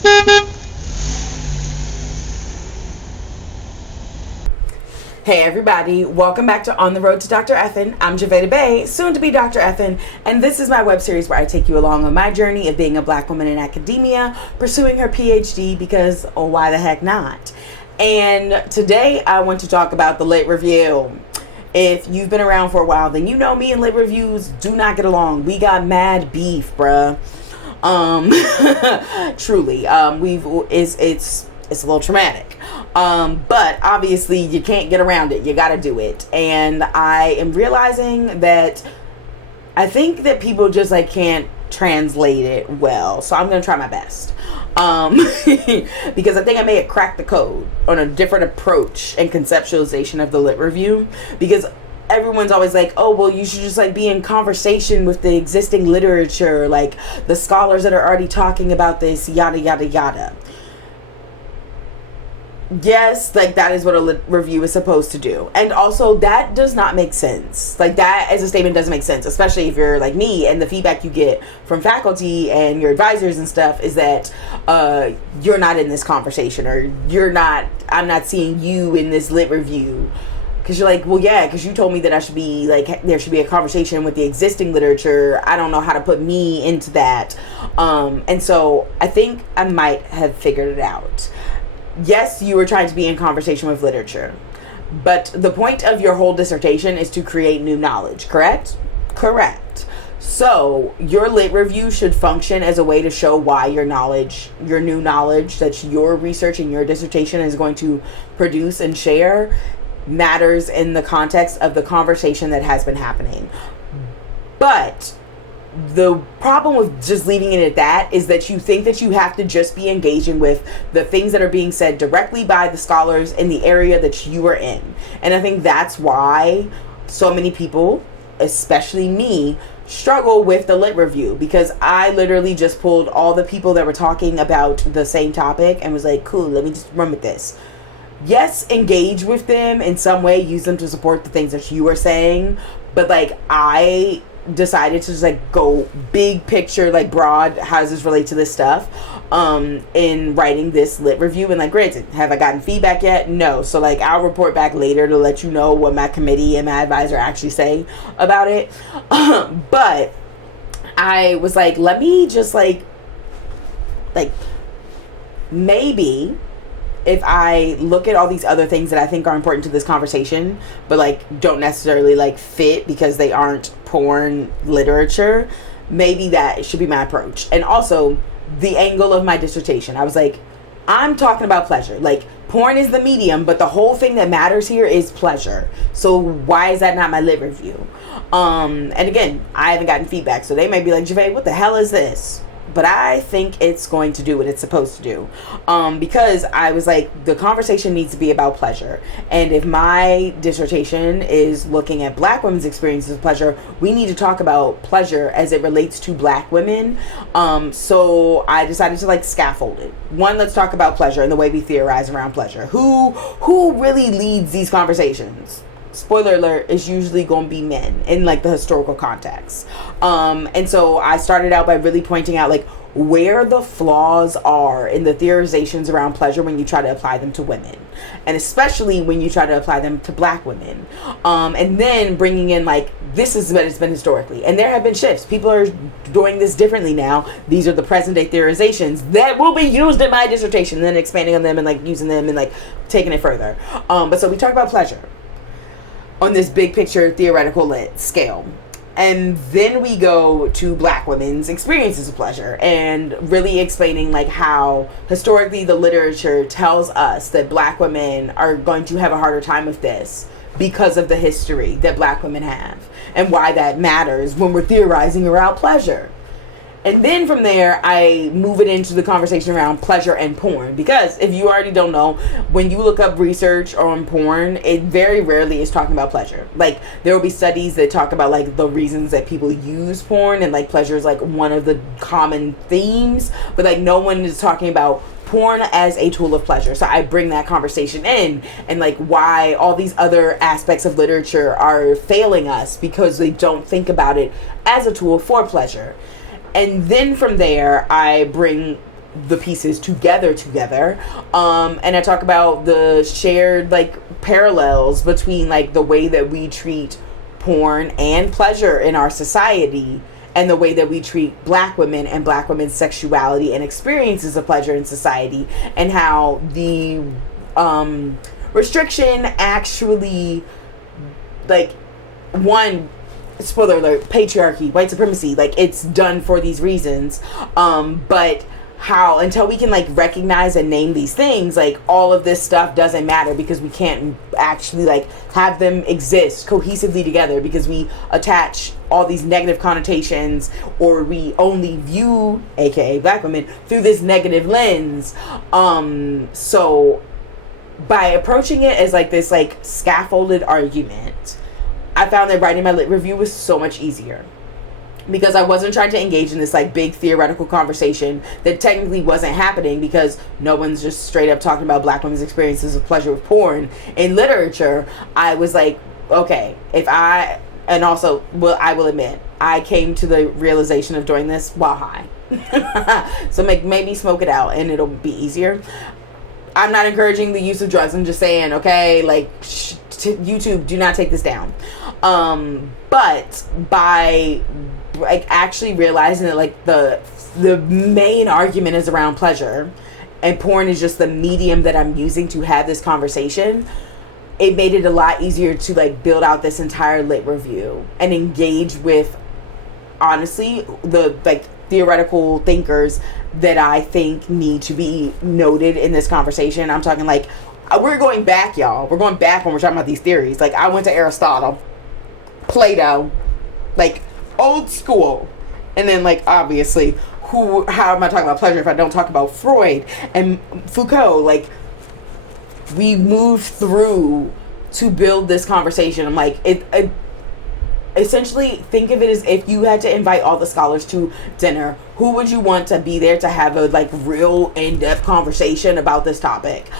Hey everybody, welcome back to On the Road to Dr. Effin. I'm Javeda Bay, soon to be Dr. Effin, and this is my web series where I take you along on my journey of being a black woman in academia, pursuing her PhD because, oh, why the heck not? And today I want to talk about the lit review. If you've been around for a while, then you know me and lit reviews do not get along. We got mad beef, bruh. Truly, it's a little traumatic. But obviously you can't get around it. You got to do it. And I am realizing that I think that people just like can't translate it well. So I'm going to try my best. Because I think I may have cracked the code on a different approach and conceptualization of the lit review, because everyone's always like, oh, well, you should just like be in conversation with the existing literature, like the scholars that are already talking about this, yada, yada, yada. Yes, like that is what a lit review is supposed to do. And also that does not make sense. Like that as a statement doesn't make sense, especially if you're like me and the feedback you get from faculty and your advisors and stuff is that you're not in this conversation, or I'm not seeing you in this lit review. Because you're like, well, yeah, because you told me that I should be like, there should be a conversation with the existing literature. I don't know how to put me into that. And so I think I might have figured it out. Yes, you were trying to be in conversation with literature, but the point of your whole dissertation is to create new knowledge, correct? Correct. So your lit review should function as a way to show why your new knowledge that your research and your dissertation is going to produce and share matters in the context of the conversation that has been happening. But the problem with just leaving it at that is that you think that you have to just be engaging with the things that are being said directly by the scholars in the area that you are in. And I think that's why so many people, especially me, struggle with the lit review, because I literally just pulled all the people that were talking about the same topic and was like, cool, let me just run with this. Yes, engage with them in some way, use them to support the things that you are saying, but like I decided to just like go big picture, like broad, how does this relate to this stuff in writing this lit review. And like, granted, have I gotten feedback yet? No. So like I'll report back later to let you know what my committee and my advisor actually say about it. But I was like, let me just like maybe if I look at all these other things that I think are important to this conversation, but like don't necessarily like fit because they aren't porn literature, maybe that should be my approach. And also the angle of my dissertation, I was like, I'm talking about pleasure. Like porn is the medium, but the whole thing that matters here is pleasure. So why is that not my lit review? And again, I haven't gotten feedback, so they may be like, Javed, what the hell is this? But I think it's going to do what it's supposed to do, because I was like, the conversation needs to be about pleasure. And if my dissertation is looking at black women's experiences of pleasure, we need to talk about pleasure as it relates to black women. So I decided to like scaffold it. One, let's talk about pleasure and the way we theorize around pleasure. Who really leads these conversations? Spoiler alert, is usually going to be men in like the historical context. And so I started out by really pointing out like where the flaws are in the theorizations around pleasure when you try to apply them to women, and especially when you try to apply them to black women. And then bringing in like, this is what it's been historically, and there have been shifts. People are doing this differently now. These are the present day theorizations that will be used in my dissertation, and then expanding on them and like using them and like taking it further. But so we talk about pleasure on this big picture theoretical lit scale. And then we go to black women's experiences of pleasure and really explaining like how historically the literature tells us that black women are going to have a harder time with this because of the history that black women have, and why that matters when we're theorizing around pleasure. And then from there, I move it into the conversation around pleasure and porn. Because if you already don't know, when you look up research on porn, it very rarely is talking about pleasure. Like, there will be studies that talk about, like, the reasons that people use porn. And, like, pleasure is, like, one of the common themes. But, like, no one is talking about porn as a tool of pleasure. So I bring that conversation in, and like why all these other aspects of literature are failing us because they don't think about it as a tool for pleasure. And then from there, I bring the pieces together. And I talk about the shared like parallels between like the way that we treat porn and pleasure in our society and the way that we treat black women and black women's sexuality and experiences of pleasure in society, and how the restriction actually, like, one, spoiler alert, patriarchy, white supremacy, like, it's done for these reasons, but how, until we can like recognize and name these things, like, all of this stuff doesn't matter, because we can't actually like have them exist cohesively together, because we attach all these negative connotations, or we only view, aka black women, through this negative lens. So by approaching it as like this like scaffolded argument, I found that writing my lit review was so much easier, because I wasn't trying to engage in this like big theoretical conversation that technically wasn't happening, because no one's just straight up talking about black women's experiences of pleasure with porn in literature. I was like, okay, and also, I will admit, I came to the realization of doing this while high. So maybe smoke it out and it'll be easier. I'm not encouraging the use of drugs. I'm just saying, okay, like, YouTube, do not take this down. But by like actually realizing that like the main argument is around pleasure, and porn is just the medium that I'm using to have this conversation, it made it a lot easier to like build out this entire lit review and engage with, honestly, the like theoretical thinkers that I think need to be noted in this conversation. I'm talking like, we're going back, y'all. We're going back when we're talking about these theories. Like, I went to Aristotle, Plato, like old school, and then like obviously, how am I talking about pleasure if I don't talk about Freud and Foucault? Like, we moved through to build this conversation. I'm like, it essentially, think of it as if you had to invite all the scholars to dinner. Who would you want to be there to have a like real in-depth conversation about this topic?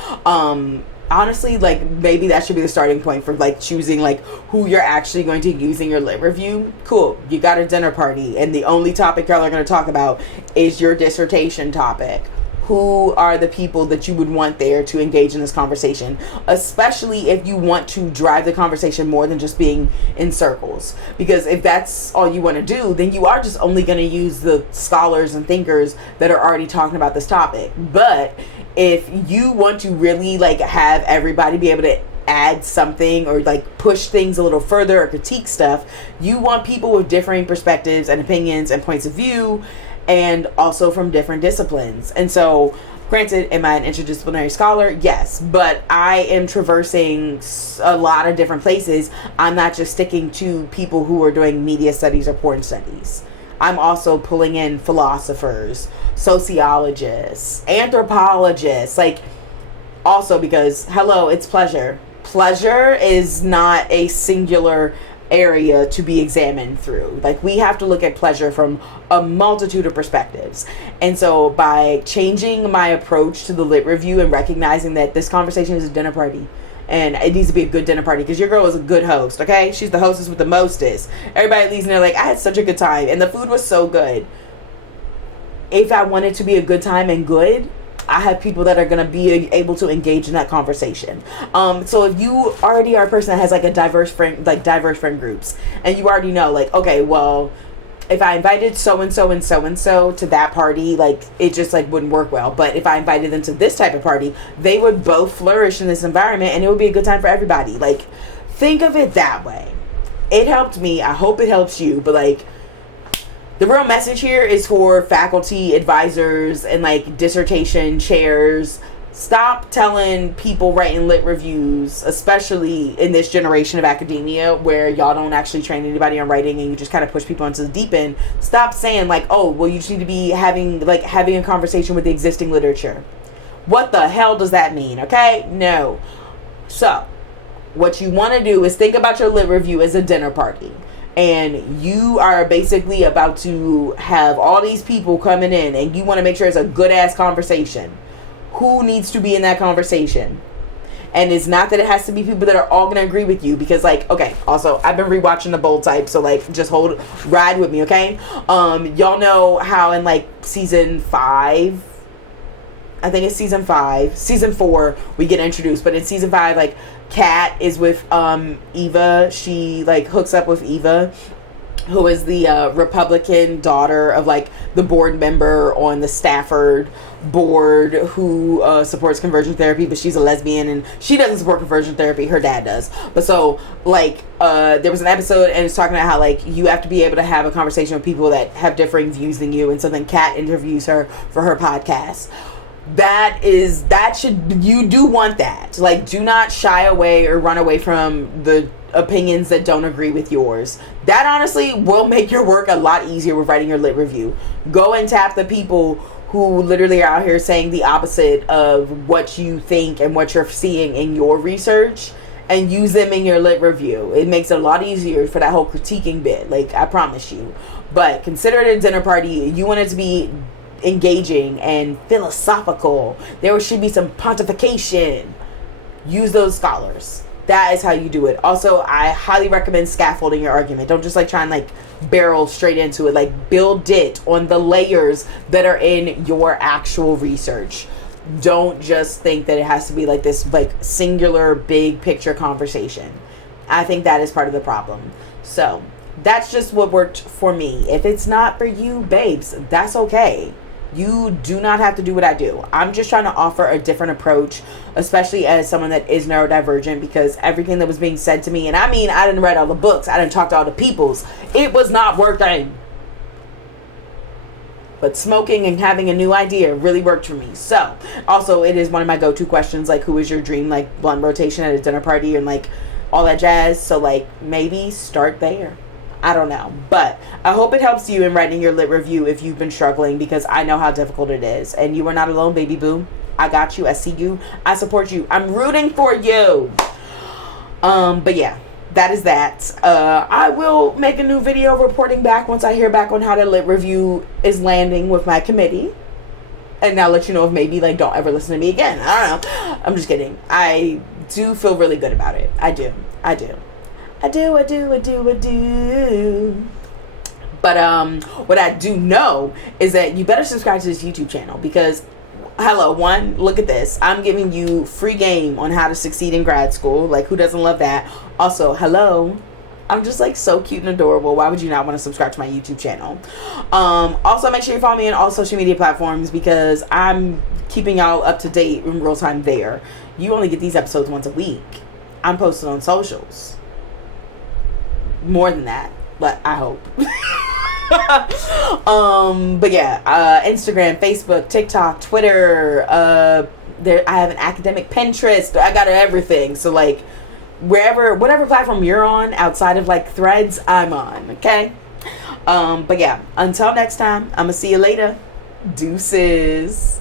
Honestly, like, maybe that should be the starting point for like choosing like who you're actually going to use in your lit review. Cool, you got a dinner party, and the only topic y'all are going to talk about is your dissertation topic. Who are the people that you would want there to engage in this conversation, especially if you want to drive the conversation more than just being in circles? Because if that's all you want to do, then you are just only going to use the scholars and thinkers that are already talking about this topic. But if you want to really like have everybody be able to add something or like push things a little further or critique stuff, you want people with differing perspectives and opinions and points of view, and also from different disciplines. And so, granted, am I an interdisciplinary scholar? Yes, but I am traversing a lot of different places. I'm not just sticking to people who are doing media studies or porn studies. I'm also pulling in philosophers, sociologists, anthropologists, like, also because, hello, it's pleasure. Pleasure is not a singular area to be examined through. Like, we have to look at pleasure from a multitude of perspectives. And so by changing my approach to the lit review and recognizing that this conversation is a dinner party, and it needs to be a good dinner party, because your girl is a good host, okay? She's the hostess with the mostest. Everybody leaves and they're like, I had such a good time, and the food was so good. If I want it to be a good time and good, I have people that are going to be able to engage in that conversation. So if you already are a person that has like a diverse friend groups, and you already know, like, okay, well, if I invited so-and-so and so-and-so to that party, like, it just like wouldn't work well. But if I invited them to this type of party, they would both flourish in this environment, and it would be a good time for everybody. Like, think of it that way. It helped me. I hope it helps you. But like, the real message here is for faculty, advisors, and like dissertation chairs. Stop telling people writing lit reviews, especially in this generation of academia where y'all don't actually train anybody on writing and you just kind of push people into the deep end. Stop saying like, oh, well, you just need to be having a conversation with the existing literature. What the hell does that mean? Okay? No. So, what you want to do is think about your lit review as a dinner party. And you are basically about to have all these people coming in, and you want to make sure it's a good ass conversation. Who needs to be in that conversation? And it's not that it has to be people that are all going to agree with you, because like, okay, also, I've been rewatching The Bold Type, so like, just ride with me, okay? Y'all know how in like season 5, I think it's season 5. Season 4, we get introduced. But in season 5, like, Kat is with Eva. She, like, hooks up with Eva, who is the Republican daughter of, like, the board member on the Stafford board who supports conversion therapy, but she's a lesbian and she doesn't support conversion therapy. Her dad does. But so, like, there was an episode and it's talking about how, like, you have to be able to have a conversation with people that have differing views than you. And so then Kat interviews her for her podcast. You do want that. Like, do not shy away or run away from the opinions that don't agree with yours. That honestly will make your work a lot easier with writing your lit review. Go and tap the people who literally are out here saying the opposite of what you think and what you're seeing in your research, and use them in your lit review. It makes it a lot easier for that whole critiquing bit, like, I promise you. But consider it a dinner party. You want it to be engaging and philosophical. There should be some pontification. Use those scholars. That is how you do it. Also, I highly recommend scaffolding your argument. Don't just, like, try and, like, barrel straight into it. Like, build it on the layers that are in your actual research. Don't just think that it has to be like this, like, singular big picture conversation. I think that is part of the problem. So that's just what worked for me. If it's not for you, babes, that's okay. You do not have to do what I do. I'm just trying to offer a different approach, especially as someone that is neurodivergent, because everything that was being said to me, and I mean, I didn't read all the books, I didn't talk to all the peoples, it was not working. But smoking and having a new idea really worked for me. So, also, it is one of my go-to questions, like, who is your dream, like, blunt rotation at a dinner party and, like, all that jazz. So, like, maybe start there. I don't know. But I hope it helps you in writing your lit review if you've been struggling, because I know how difficult it is. And you are not alone, baby boo. I got you. I see you. I support you. I'm rooting for you. But yeah, that is that. I will make a new video reporting back once I hear back on how the lit review is landing with my committee. And I'll let you know if maybe, like, don't ever listen to me again. I don't know. I'm just kidding. I do feel really good about it. I do. But what I do know is that you better subscribe to this YouTube channel, because hello, one, look at this. I'm giving you free game on how to succeed in grad school. Like, who doesn't love that? Also, hello, I'm just, like, so cute and adorable. Why would you not want to subscribe to my YouTube channel? Also, make sure you follow me on all social media platforms, because I'm keeping y'all up to date in real time there. You only get these episodes once a week. I'm posted on socials. More than that, but I hope. But yeah, Instagram, Facebook, TikTok, Twitter, there, I have an academic Pinterest. I got everything. So, like, whatever platform you're on outside of, like, Threads, I'm on. Okay. But yeah, until next time, I'm gonna see you later. Deuces.